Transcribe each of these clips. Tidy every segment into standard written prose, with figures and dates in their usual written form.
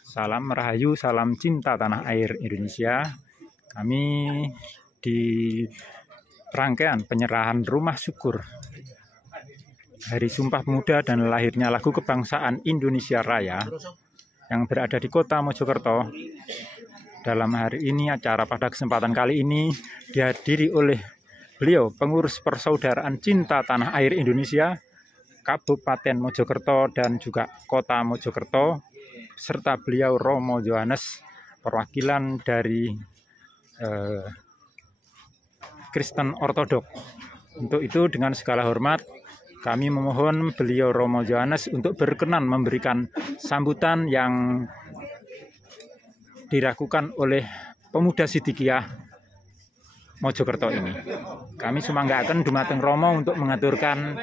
Salam Rahayu, salam cinta tanah air Indonesia. Kami di rangkaian penyerahan rumah syukur Hari Sumpah Pemuda dan lahirnya lagu kebangsaan Indonesia Raya yang berada di kota Mojokerto. Dalam hari ini, acara pada kesempatan kali ini dihadiri oleh beliau, pengurus Persaudaraan Cinta Tanah Air Indonesia, Kabupaten Mojokerto dan juga Kota Mojokerto, serta beliau Romo Yohanes, perwakilan dari Kristen Ortodok. Untuk itu, dengan segala hormat, kami memohon beliau Romo Yohanes untuk berkenan memberikan sambutan yang dilakukan oleh pemuda Sidikiyah Mojokerto ini. Kami sumanggaken dumateng Romo untuk mengaturkan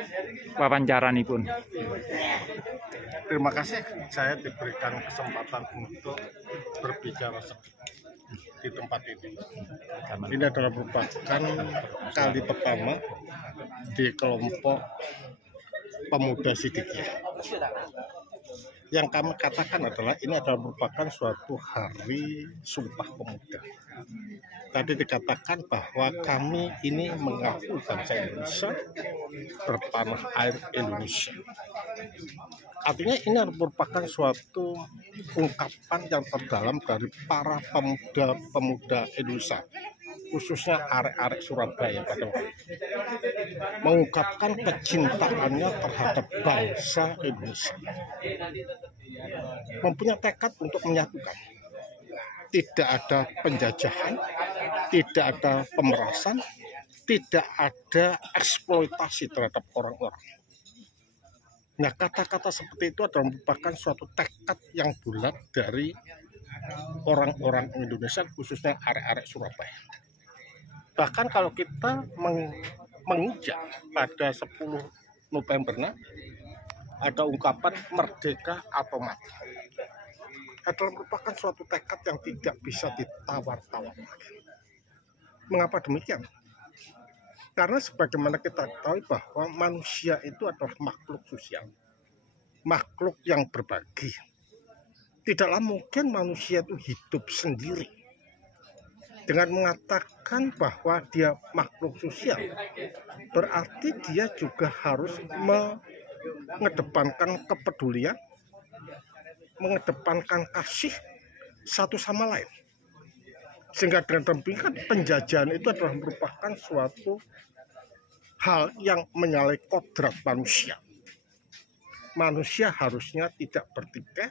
wawancaranipun. Terima kasih saya diberikan kesempatan untuk berbicara di tempat ini. Ini adalah merupakan kali pertama di kelompok pemuda Sidikiyah. Yang kami katakan adalah ini adalah merupakan suatu hari Sumpah Pemuda. Tadi dikatakan bahwa kami ini mengaku bangsa Indonesia, bertanah air Indonesia. Artinya ini merupakan suatu ungkapan yang terdalam dari para pemuda-pemuda Indonesia, khususnya arek-arek Surabaya pada waktu itu, mengungkapkan kecintaannya terhadap bangsa Indonesia, mempunyai tekad untuk menyatukan. Tidak ada penjajahan, tidak ada pemerasan, tidak ada eksploitasi terhadap orang-orang. Nah, kata-kata seperti itu adalah merupakan suatu tekad yang bulat dari orang-orang Indonesia, khususnya arek-arek Surabaya. Bahkan kalau kita menginjak pada 10 November ada ungkapan merdeka atau mati. Adalah merupakan suatu tekad yang tidak bisa ditawar-tawar lagi. Mengapa demikian? Karena sebagaimana kita tahu bahwa manusia itu adalah makhluk sosial, makhluk yang berbagi. Tidaklah mungkin manusia itu hidup sendiri. Dengan mengatakan bahwa dia makhluk sosial, berarti dia juga harus mengedepankan kepedulian, mengedepankan kasih satu sama lain. Sehingga dengan demikian penjajahan itu adalah merupakan suatu hal yang menyalahi kodrat manusia. Manusia harusnya tidak bertikai,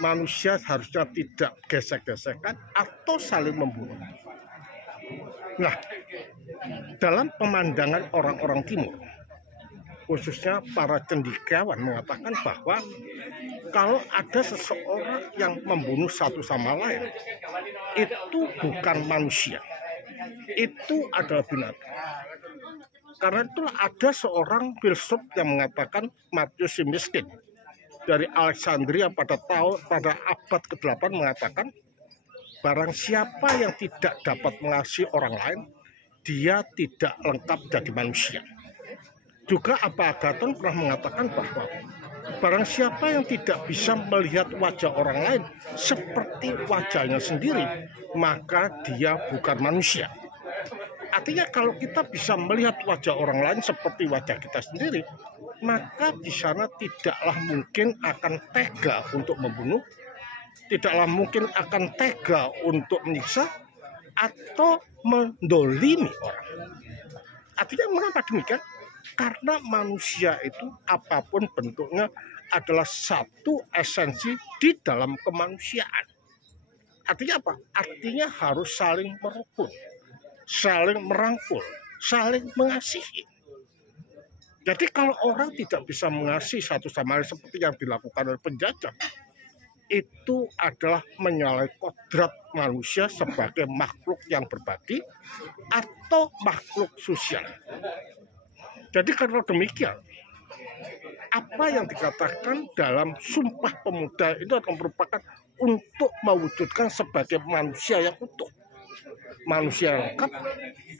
manusia harusnya tidak gesek-gesekan atau saling membunuh. Nah, dalam pemandangan orang-orang timur, khususnya para cendekiawan mengatakan bahwa kalau ada seseorang yang membunuh satu sama lain, itu bukan manusia, itu adalah binatang. Karena itulah ada seorang filsuf yang mengatakan, Matius si miskin dari Alexandria pada abad ke-8 mengatakan, barang siapa yang tidak dapat mengasihi orang lain, dia tidak lengkap jadi manusia. Juga Agathon pernah mengatakan bahwa barang siapa yang tidak bisa melihat wajah orang lain seperti wajahnya sendiri, maka dia bukan manusia. Artinya kalau kita bisa melihat wajah orang lain seperti wajah kita sendiri, maka di sana tidaklah mungkin akan tega untuk membunuh, tidaklah mungkin akan tega untuk menyiksa atau mendolimi orang. Artinya mengapa demikian? Karena manusia itu apapun bentuknya adalah satu esensi di dalam kemanusiaan. Artinya apa? Artinya harus saling merukun, saling merangkul, saling mengasihi. Jadi kalau orang tidak bisa mengasihi satu sama lain seperti yang dilakukan oleh penjajah, itu adalah menyalahi kodrat manusia sebagai makhluk yang berbagi atau makhluk sosial. Jadi kalau demikian, apa yang dikatakan dalam Sumpah Pemuda itu akan merupakan untuk mewujudkan sebagai manusia yang utuh, manusia yang lengkap,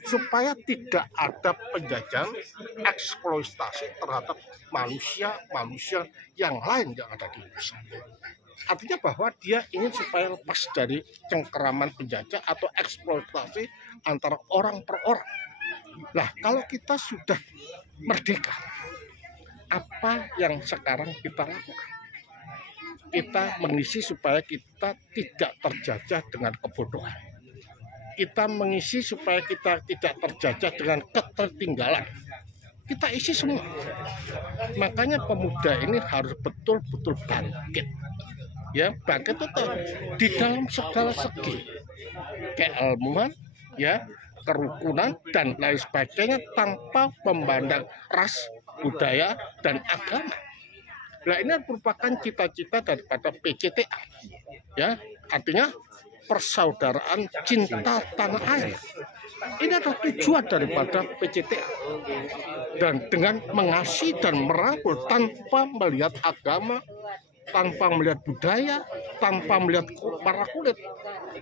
supaya tidak ada penjajahan eksploitasi terhadap manusia yang lain yang ada di Indonesia. Artinya bahwa dia ingin supaya lepas dari cengkeraman penjajah atau eksploitasi antara orang per orang. Nah, kalau kita sudah merdeka, apa yang sekarang kita lakukan? Kita mengisi supaya kita tidak terjajah dengan kebodohan. Kita mengisi supaya kita tidak terjajah dengan ketertinggalan. Kita isi semua. Makanya pemuda ini harus betul-betul bangkit. Ya, bangkit itu di dalam segala segi. Keilmuan, ya, kerukunan dan lain sebagainya tanpa memandang ras, budaya dan agama. Nah, ini merupakan cita-cita daripada PCTA, ya, artinya persaudaraan cinta tanah air. Ini adalah tujuan daripada PCTA, dan dengan mengasihi dan merangkul tanpa melihat agama, tanpa melihat budaya, tanpa melihat warna kulit,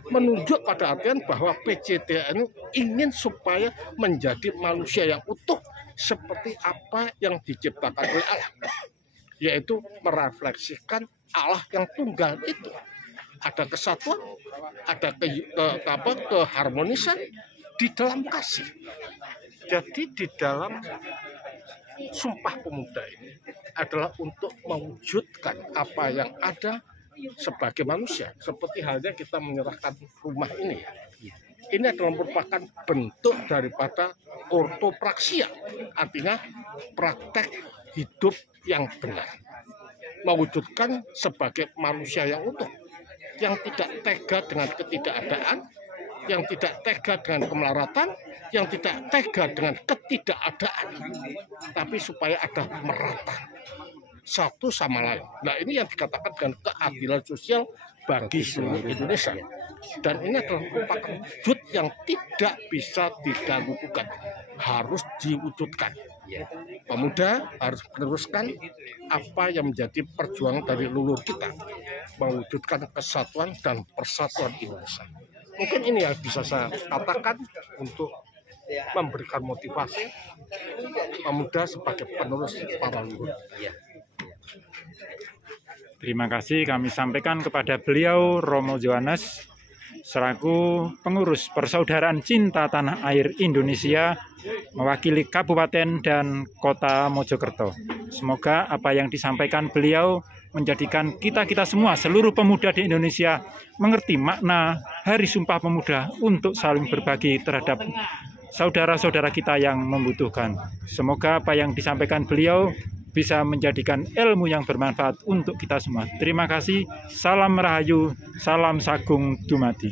menunjuk pada artian bahwa PCTA ini ingin supaya menjadi manusia yang utuh seperti apa yang diciptakan oleh Allah, yaitu merefleksikan Allah yang tunggal itu. Ada kesatuan, ada keharmonisan di dalam kasih. Jadi di dalam Sumpah Pemuda ini adalah untuk mewujudkan apa yang ada sebagai manusia. Seperti halnya kita menyerahkan rumah ini. Ini adalah merupakan bentuk daripada ortopraksia, artinya praktek hidup yang benar, mewujudkan sebagai manusia yang utuh, yang tidak tega dengan ketidakadaan, yang tidak tega dengan kemelaratan, yang tidak tega dengan ketidakadaan, tapi supaya ada merata satu sama lain. Nah, ini yang dikatakan dengan keadilan sosial bagi seluruh Indonesia. Dan ini adalah merupakan wujud yang tidak bisa diragukan, harus diwujudkan. Pemuda harus meneruskan apa yang menjadi perjuangan dari leluhur kita, mewujudkan kesatuan dan persatuan Indonesia. Mungkin ini yang bisa saya katakan untuk memberikan motivasi pemuda sebagai penerus para leluhur. Terima kasih kami sampaikan kepada beliau Romo Johannes selaku pengurus Persaudaraan Cinta Tanah Air Indonesia mewakili Kabupaten dan Kota Mojokerto. Semoga apa yang disampaikan beliau menjadikan kita semua, seluruh pemuda di Indonesia, mengerti makna Hari Sumpah Pemuda untuk saling berbagi terhadap saudara-saudara kita yang membutuhkan. Semoga apa yang disampaikan beliau bisa menjadikan ilmu yang bermanfaat untuk kita semua. Terima kasih. Salam Rahayu, salam Sagung Dumadi.